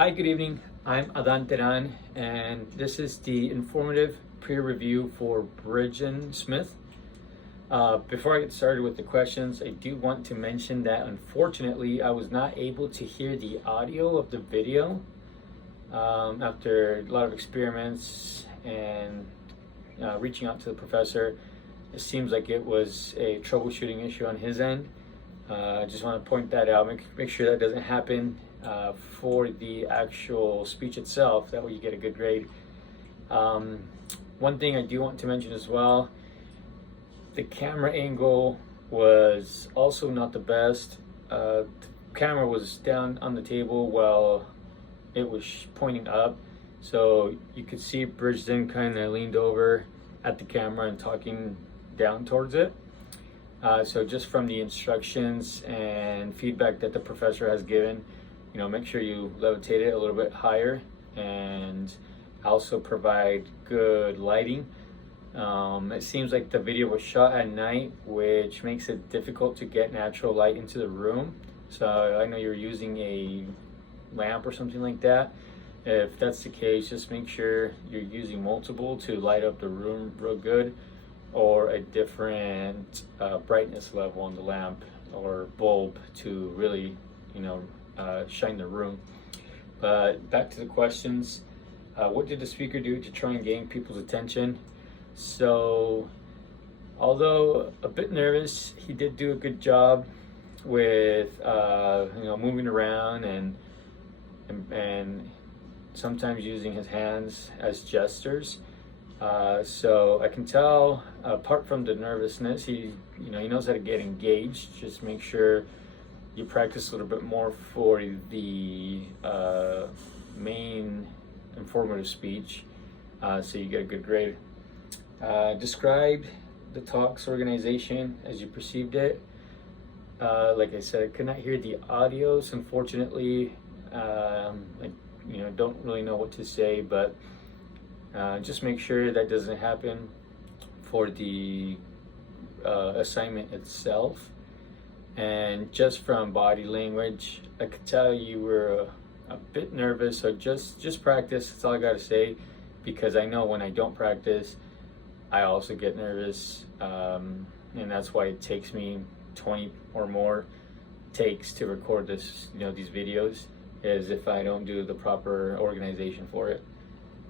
Hi, good evening. I'm Adan Teran, and this is the informative peer review for Bridgen Smith. Before I get started with the questions, I do want to mention that unfortunately I was not able to hear the audio of the video after a lot of experiments and reaching out to the professor. It seems like it was a troubleshooting issue on his end. I just want to point that out, make sure that doesn't happen for the actual speech itself. That way you get a good grade. One thing I do want to mention as well, the camera angle was also not the best. The camera was down on the table while it was pointing up, so you could see Bridgen kind of leaned over at the camera and talking down towards it. So just from the instructions and feedback that the professor has given, make sure you levitate it a little bit higher and also provide good lighting. It seems like the video was shot at night, which makes it difficult to get natural light into the room. So I know you're using a lamp or something like that. If that's the case, just make sure you're using multiple to light up the room real good, or a different brightness level on the lamp or bulb to really shine the room. But back to the questions. What did the speaker do to try and gain people's attention? So although a bit nervous, he did do a good job with moving around and sometimes using his hands as gestures. So I can tell, apart from the nervousness, he knows how to get engaged. Just make sure you practice a little bit more for the main informative speech, so you get a good grade. Describe the talk's organization as you perceived it. Like I said, I could not hear the audio, so unfortunately, I don't really know what to say, but just make sure that doesn't happen for the assignment itself. And just from body language, I could tell you were a bit nervous, so just practice. That's all I got to say, because I know when I don't practice, I also get nervous, and that's why it takes me 20 or more takes to record these videos, is if I don't do the proper organization for it.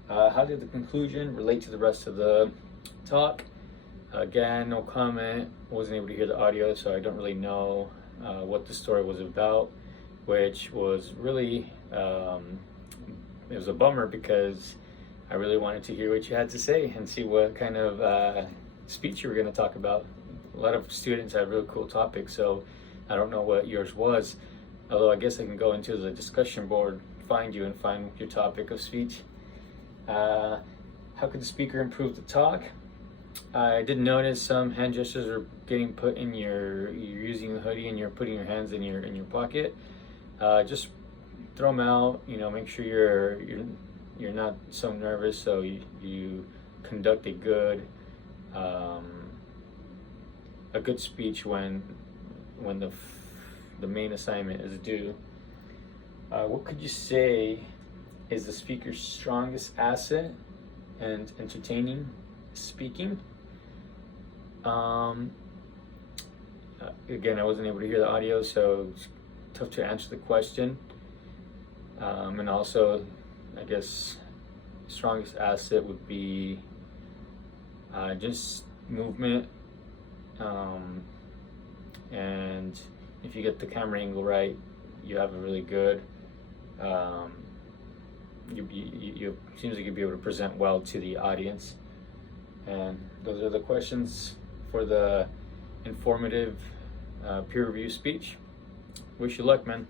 How did the conclusion relate to the rest of the talk? Again, no comment. Wasn't able to hear the audio, so I don't really know what the story was about, which was really, it was a bummer, because I really wanted to hear what you had to say and see what kind of speech you were going to talk about. A lot of students have really cool topics, so I don't know what yours was, although I guess I can go into the discussion board, find you, and find your topic of speech. How could the speaker improve the talk? I did notice some hand gestures are getting put in you're using the hoodie and you're putting your hands in your pocket. Just throw them out. Make sure you're not so nervous, so you conduct a good speech when the main assignment is due. What could you say is the speaker's strongest asset? And entertaining speaking. Again, I wasn't able to hear the audio, so it's tough to answer the question. And also, I guess strongest asset would be just movement, and if you get the camera angle right, you have a really good you seems like you'll be able to present well to the audience. And those are the questions for the informative peer review speech. Wish you luck, man.